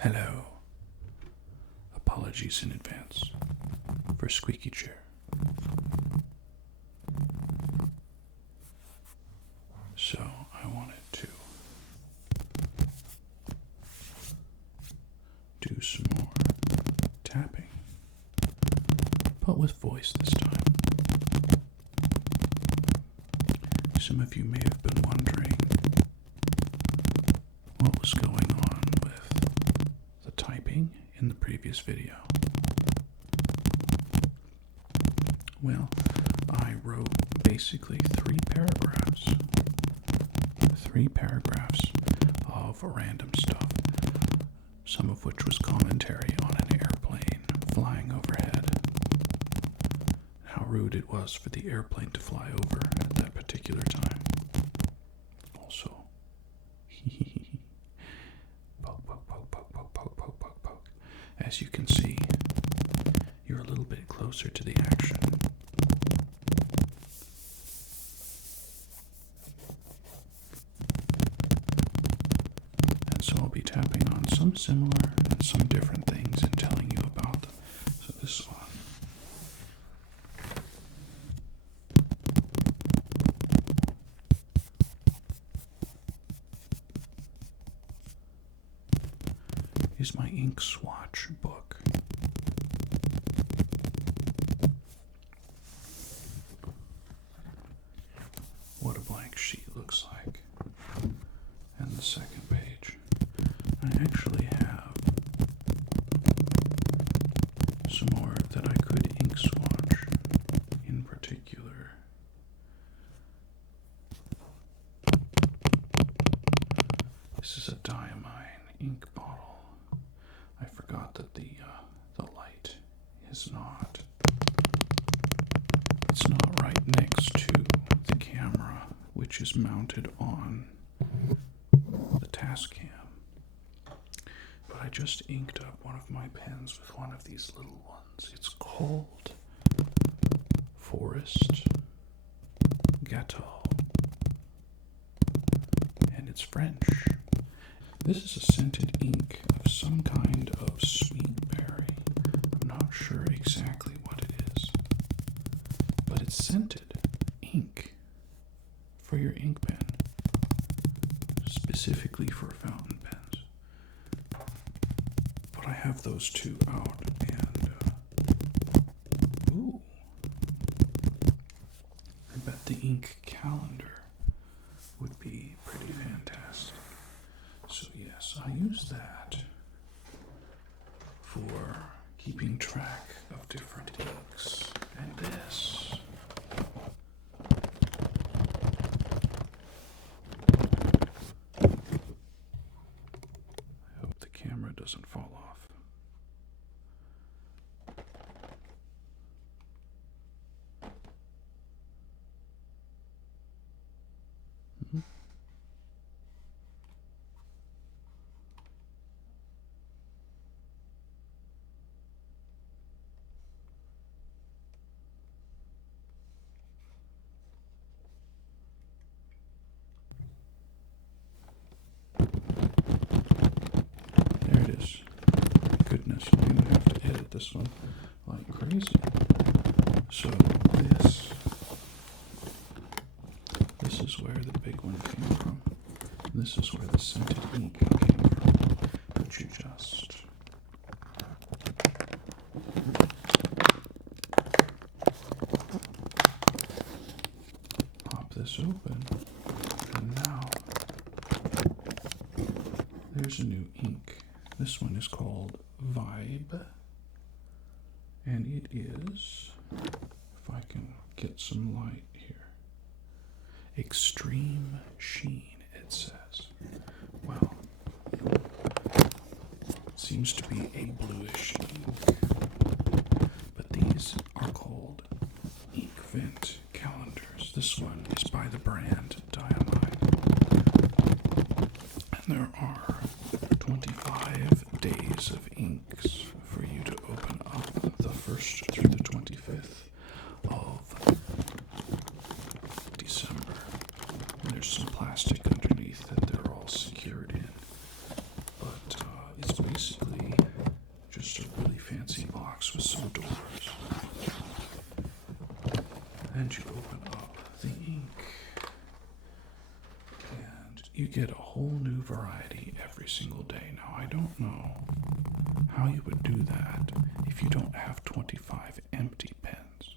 Hello. Apologies in advance for squeaky chair. So I wanted to do some more tapping, but with voice this time. Some of you may have been wondering what was going on with the typing in the previous video. Well, I wrote basically three paragraphs of random stuff, some of which was commentary on an airplane flying overhead, how rude it was for the airplane to fly over at that particular time. Also, poke, poke, poke, poke, poke, poke, poke, poke, poke. As you can see, you're a little bit closer to the action. And so I'll be tapping on some similar and some different things and telling you about them. So this one is my ink swatch book. What a blank sheet looks like. And the second page, I actually have some more that I could ink swatch. In particular, this is a diamine ink bottle. I forgot that the light is not. It's not right next to the camera, which is mounted on the task cam. But I just inked up one of my pens with one of these little ones. It's called Forest Gâteau, and it's French. This is a scented ink of some kind of sweet berry. I'm not sure exactly what it is, but it's scented ink for your ink pen, specifically for fountain pens. But I have those two out, and ooh, I bet the ink calendar would be pretty fantastic. So yes, I use that for keeping track of different inks. And this, I hope the camera doesn't fall off. There it is. Goodness, I'm going to have to edit this one like crazy. So this is where the big one came from. This is where the scented ink came from. But you just pop this open, and now there's a new ink. This one is called Vibe, and it is, if I can get some light here, Extreme Sheen, it says. Well, it seems to be a bluish ink, but these are called Ink Vent calendars. This one is by the brand Diamine, and there are 25 days of inks for you to open up, the 1st through the 25th of December. And there's some plastic underneath that they're all secured in. But it's basically And you open up the ink, and you get a whole new variety every single day. Now, I don't know how you would do that if you don't have 25 empty pens,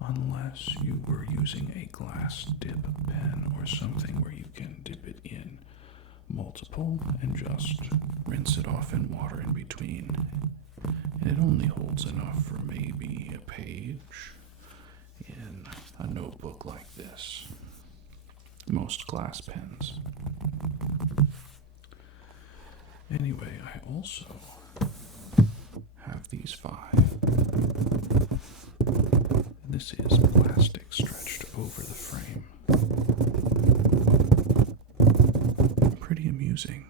unless you were using a glass dip pen or something where you can dip it in multiple and just rinse it off in water in between. And it only holds enough for maybe a page in a notebook like this. Most glass pens. Anyway, I also have these 5. This is plastic stretched over the frame. Pretty amusing.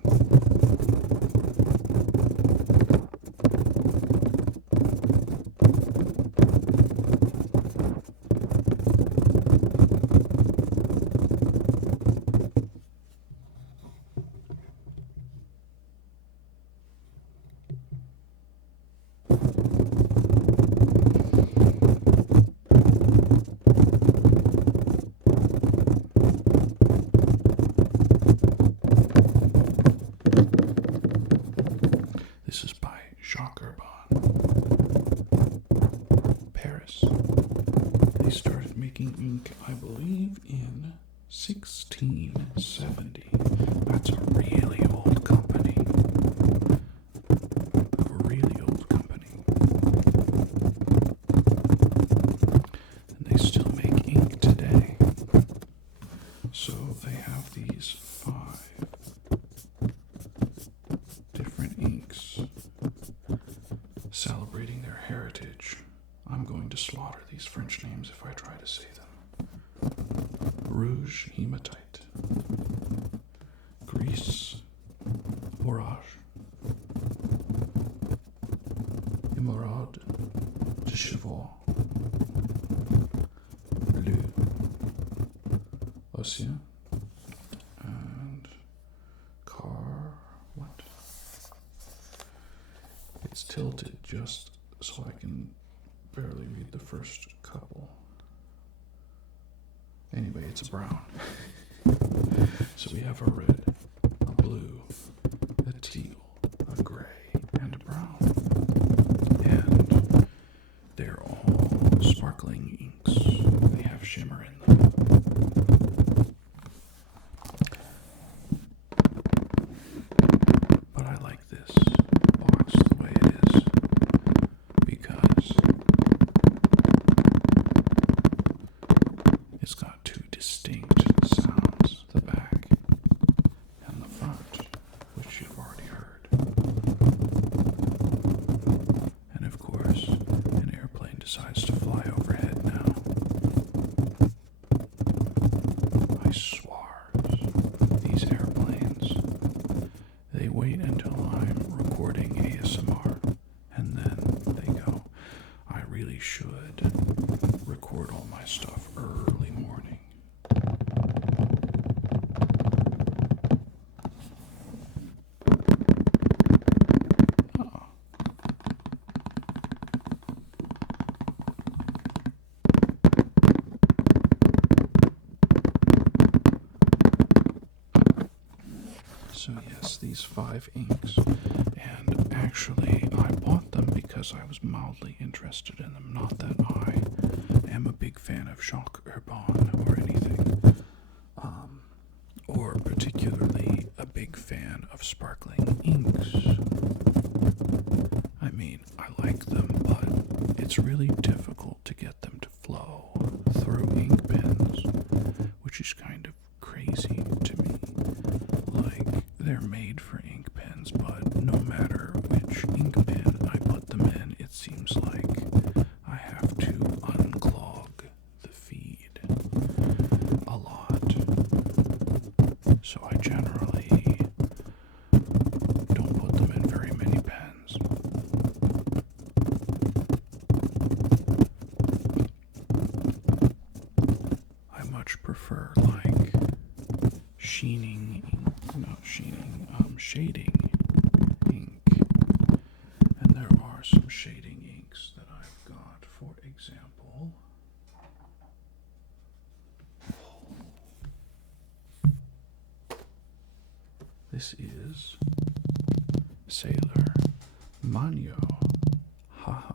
This is by Jacques Paris. They started making ink, I believe, in 1670. That's a really old company. A really old company. And they still make ink today. So they have these 5 different inks celebrating their heritage. I'm going to slaughter these French names if I try to say them. Rouge Hematite, Gris Orage, Emeraude de Cheval, Bleu Océan, and what? It's tilted just so I can barely read the first couple. Anyway, it's a brown. So we have a red, a blue, a teal, a gray, and a brown. And they're all sparkling inks. They have shimmer in them. But I like this box the way it is because it's got 2 distinct sounds, the back and the front, which you've already heard. And of course, an airplane decides to fly overhead now. I swear, these airplanes, they wait until I'm recording ASMR, and then they go. I really should record all my stuff early morning. Oh. So yes, these 5 inks, and actually I bought them because I was mildly interested in them, not that I am a big fan of Jacques Urban or anything, or particularly a big fan of sparkling inks. I mean, I like them, but it's really difficult to get them to flow through ink pens, which is kind of crazy to me. Like, they're made for ink pens, but no matter which ink pen I put them in, it seems like I have to unclog the feed a lot. So I generally don't put them in very many pens. I much prefer like shading ink. And there are some shading inks that I've got. For example, This is Sailor Manyo. Haha.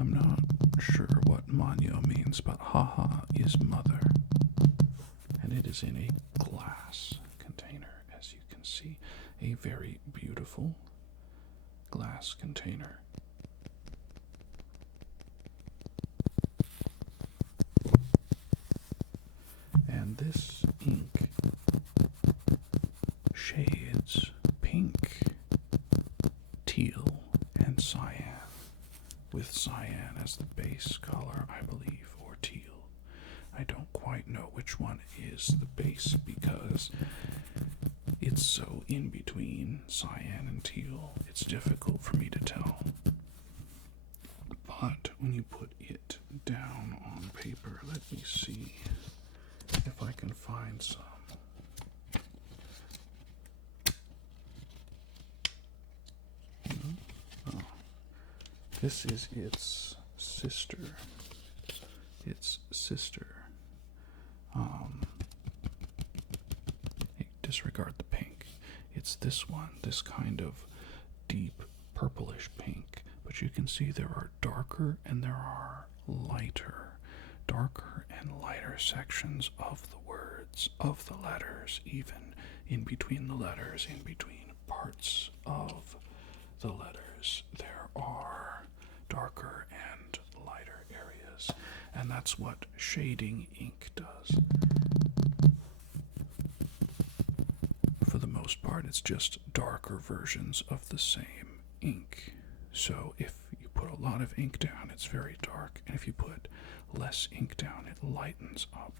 I'm not sure what Manyo means, but haha is mother. And it is in a glass container, as you can see. A very beautiful glass container. And this ink shades pink, teal, and cyan, with cyan as the base color, I believe, or teal. I don't quite know which one is the base because it's so in between cyan and teal, it's difficult for me to tell. But when you put it down on paper, let me see if I can find some. Oh. This is its sister. Disregard the pink. It's this one, this kind of deep purplish pink. But you can see there are darker and there are darker and lighter sections of the words, of the letters, even in between the letters, in between parts of the letters. There are darker and lighter areas, and that's what shading ink does. For the most part, it's just darker versions of the same ink. So if you put a lot of ink down, it's very dark, and if you put less ink down, it lightens up.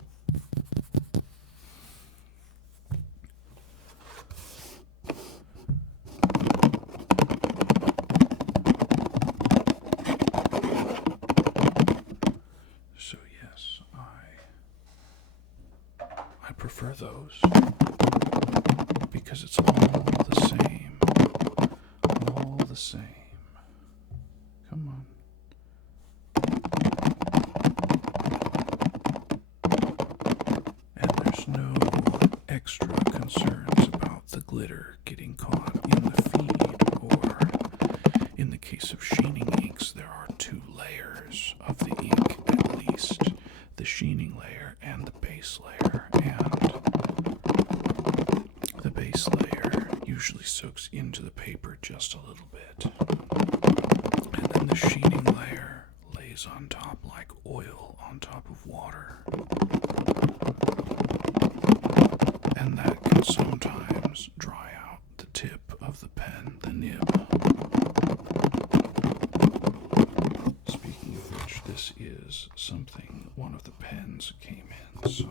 So yes, I prefer those because it's all the same. All the same. Come on. And there's no extra concerns about the glitter getting caught in the feed, or in the case of sheening inks, there are two layers of the ink at least. The sheening layer and the base layer, and the base layer usually soaks into the paper just a little bit. And then the sheening layer lays on top like oil on top of water. And that can sometimes dry out the tip of the pen, the nib. Speaking of which, this is something one of the pens came in, so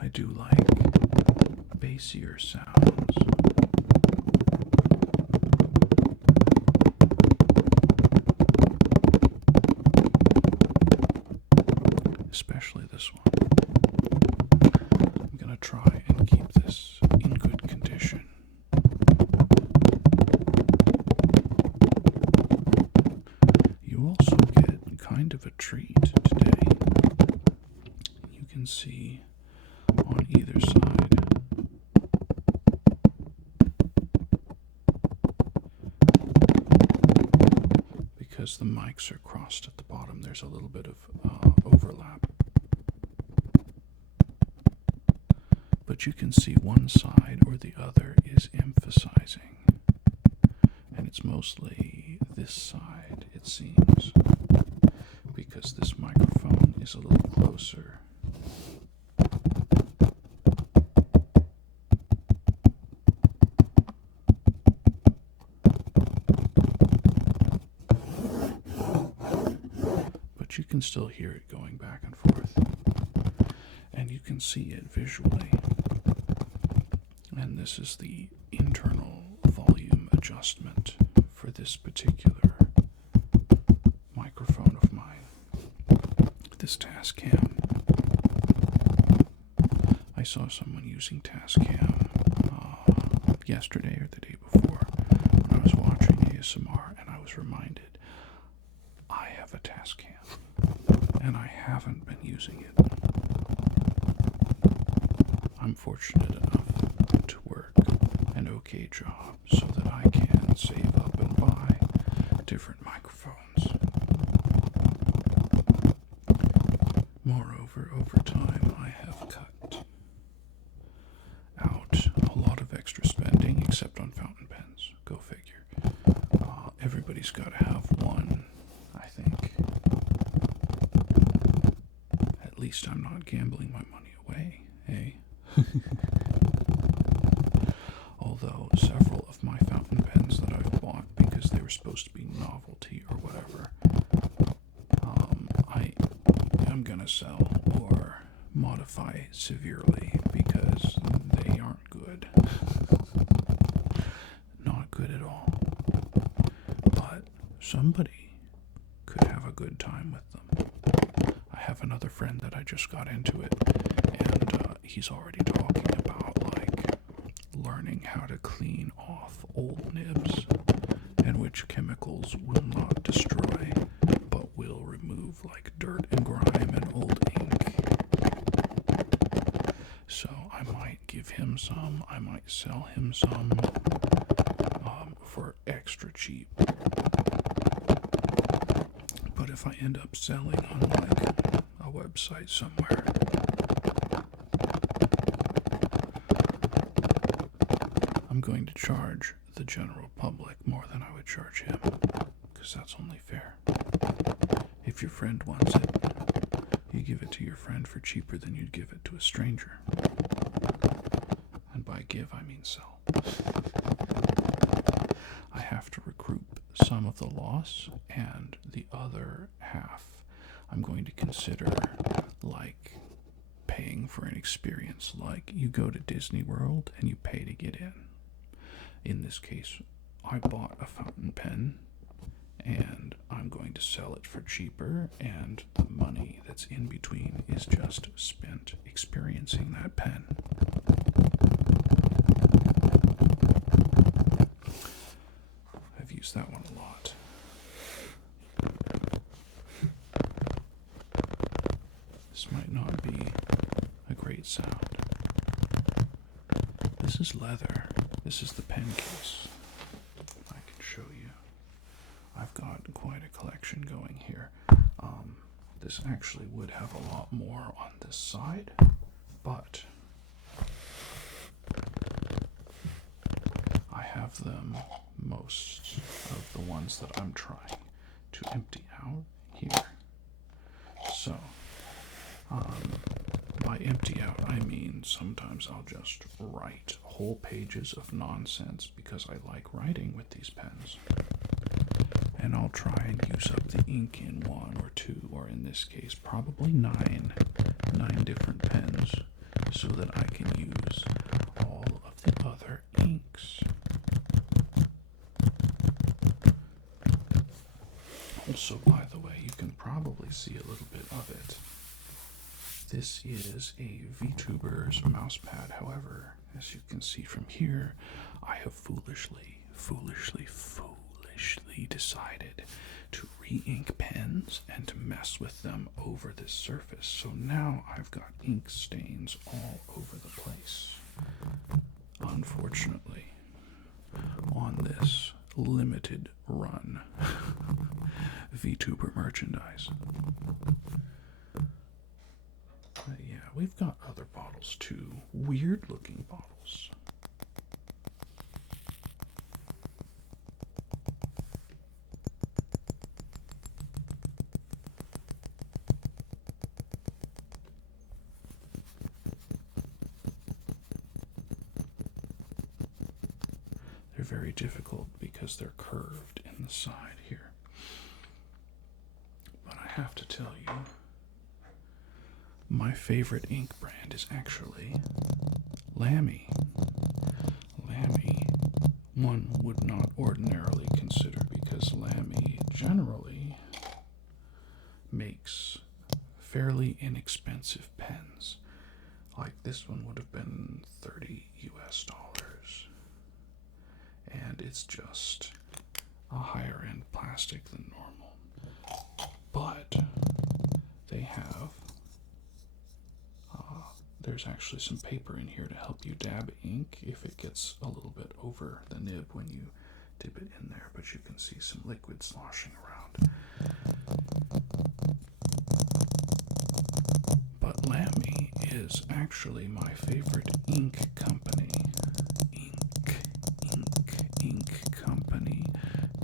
I do like bassier sounds. Especially this one. I'm going to try and keep this in good condition. You also get kind of a treat today. You can see on either side because the mics are crossed at the bottom, there's a little bit of overlap. But you can see one side or the other is emphasizing. And it's mostly this side, it seems, because this microphone is a little closer. But you can still hear it going back and forth. And you can see it visually. And this is the internal volume adjustment for this particular microphone of mine, this Tascam. I saw someone using Tascam yesterday or the day before when I was watching ASMR, and I was reminded I have a Tascam, and I haven't been using it. I'm fortunate enough to work an okay job so that I can save up and buy different microphones. Moreover, over time, I have cut out a lot of extra spending, except on fountain pens. Go figure. Everybody's got to have one, I think. At least I'm not gambling my money away, eh? Although several of my fountain pens that I've bought because they were supposed to be novelty or whatever, I am gonna sell or modify severely because they aren't good. Not good at all. But somebody could have a good time with them. I have another friend that I just got into it, and he's already talking about, like, learning how to clean off old nibs and which chemicals will not destroy but will remove, like, dirt and grime and old ink. So I might give him some, I might sell him some for extra cheap. But if I end up selling on, like, a website somewhere, I'm going to charge the general public more than I would charge him, because that's only fair. If your friend wants it, you give it to your friend for cheaper than you'd give it to a stranger. And by give, I mean sell. I have to recoup some of the loss, and the other half I'm going to consider, like, paying for an experience. Like, you go to Disney World and you pay to get in. In this case, I bought a fountain pen, and I'm going to sell it for cheaper, and the money that's in between is just spent experiencing that pen. I've used that one a lot. This might not be a great sound. This is leather. This is the pen case. I can show you. I've got quite a collection going here. This actually would have a lot more on this side, but I have them, most of the ones that I'm trying to empty out here. So, by empty out, I mean sometimes I'll just write whole pages of nonsense because I like writing with these pens. And I'll try and use up the ink in one or two, or in this case, probably nine different pens, so that I can use all of the other inks. Also, by the way, you can probably see a little bit of it. This is a VTuber's mouse pad. However, as you can see from here, I have foolishly decided to re-ink pens and to mess with them over this surface. So now I've got ink stains all over the place. Unfortunately, on this limited run VTuber merchandise. Yeah, we've got other bottles too. Weird looking bottles. They're very difficult because they're curved in the side here. But I have to tell you, my favorite ink brand is actually Lamy. Lamy, one would not ordinarily consider, because Lamy generally makes fairly inexpensive pens. Like this one would have been $30 US. And it's just a higher end plastic than normal. But they have, there's actually some paper in here to help you dab ink if it gets a little bit over the nib when you dip it in there, but you can see some liquid sloshing around. But Lamy is actually my favorite ink company. Ink company,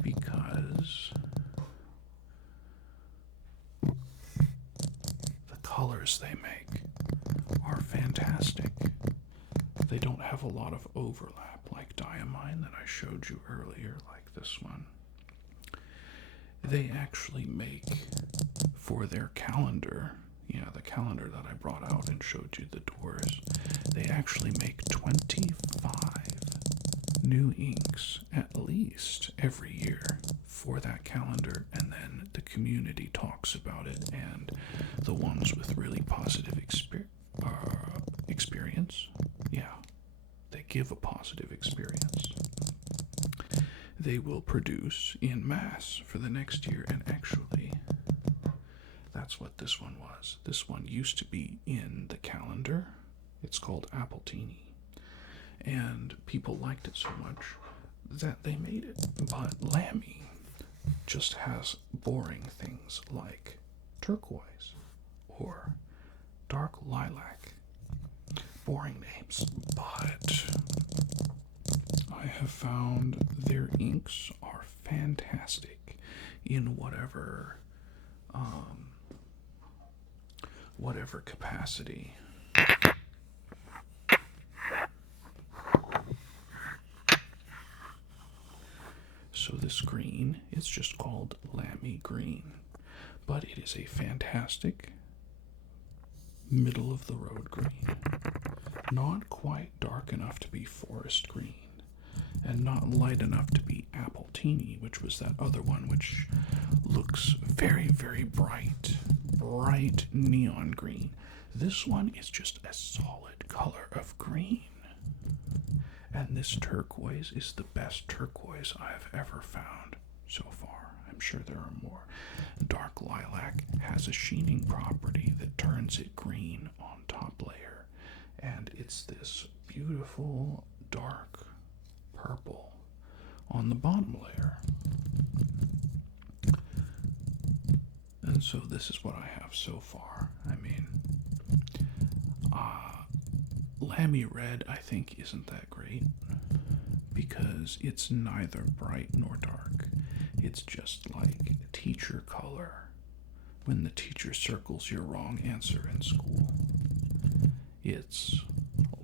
because the colors they make are fantastic. They don't have a lot of overlap like Diamine that I showed you earlier, like this one. They actually make, for their calendar, the calendar that I brought out and showed you the doors, they actually make 25 new inks at least every year for that calendar, and then the community talks about it, and the ones with really positive experience, they give a positive experience. They will produce in mass for the next year, and actually, that's what this one was. This one used to be in the calendar. It's called Appletini. And people liked it so much that they made it. But Lamy just has boring things like turquoise or dark lilac. Boring names, but I have found their inks are fantastic in whatever capacity. So this green is just called Lamy green, but it is a fantastic middle of the road green. Not quite dark enough to be forest green, and not light enough to be Appletini, which was that other one which looks very, very bright neon green. This one is just a solid color of green. And this turquoise is the best turquoise I've ever found so far. I'm sure there are more. Dark lilac has a sheening property that turns it green on top layer, and it's this beautiful dark purple on the bottom layer. And so this is what I have so far. I mean, Lamy Red, I think, isn't that great because it's neither bright nor dark. It's just like teacher color when the teacher circles your wrong answer in school. It's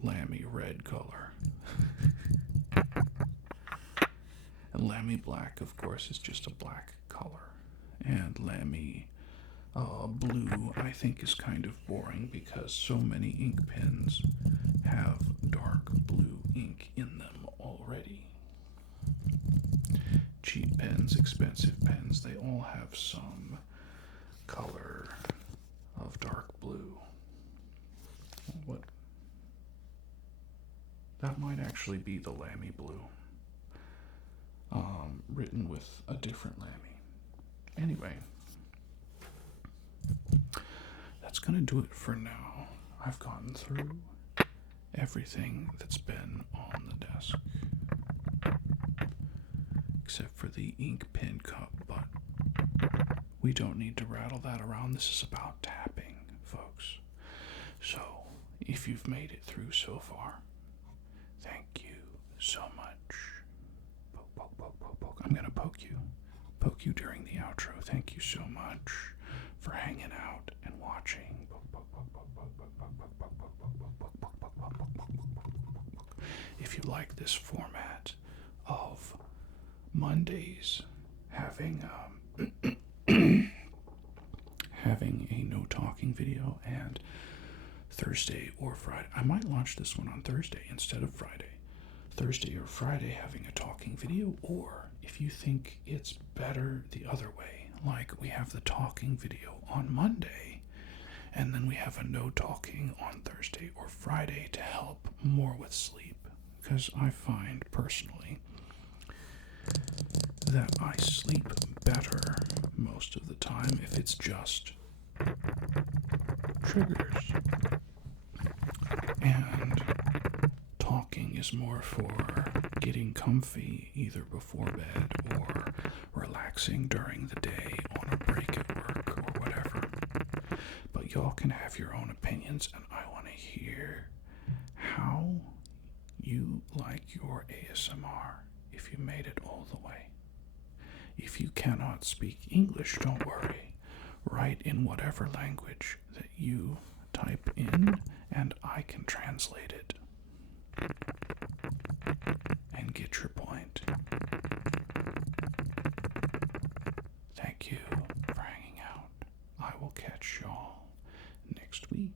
Lamy Red color. And Lamy Black, of course, is just a black color. And Lamy Blue, I think, is kind of boring because so many ink pens have dark blue ink in them already. Cheap pens, expensive pens, they all have some color of dark blue. What? That might actually be the Lamy Blue, written with a different Lamy. Anyway, that's gonna do it for now. I've gone through everything that's been on the desk, except for the ink pen cup, but we don't need to rattle that around. This is about tapping, folks. So, if you've made it through so far, thank you so much. Poke, poke, poke, poke, poke. I'm gonna poke you during the outro. Thank you so much for hanging out and watching. If you like this format of Mondays having having a no talking video, and Thursday or Friday, I might launch this one on Thursday instead of Friday. Thursday or Friday having a talking video, or if you think it's better the other way, like we have the talking video on Monday and then we have a no talking on Thursday or Friday to help more with sleep, because I find personally that I sleep better most of the time if it's just triggers. And talking is more for getting comfy either before bed or relaxing during the day on a break at work or whatever. But y'all can have your own opinions, and I want to hear how you like your ASMR if you made it all the way. If you cannot speak English, don't worry. Write in whatever language that you type in, and I can translate it and get your point. Thank you for hanging out. I will catch y'all next week.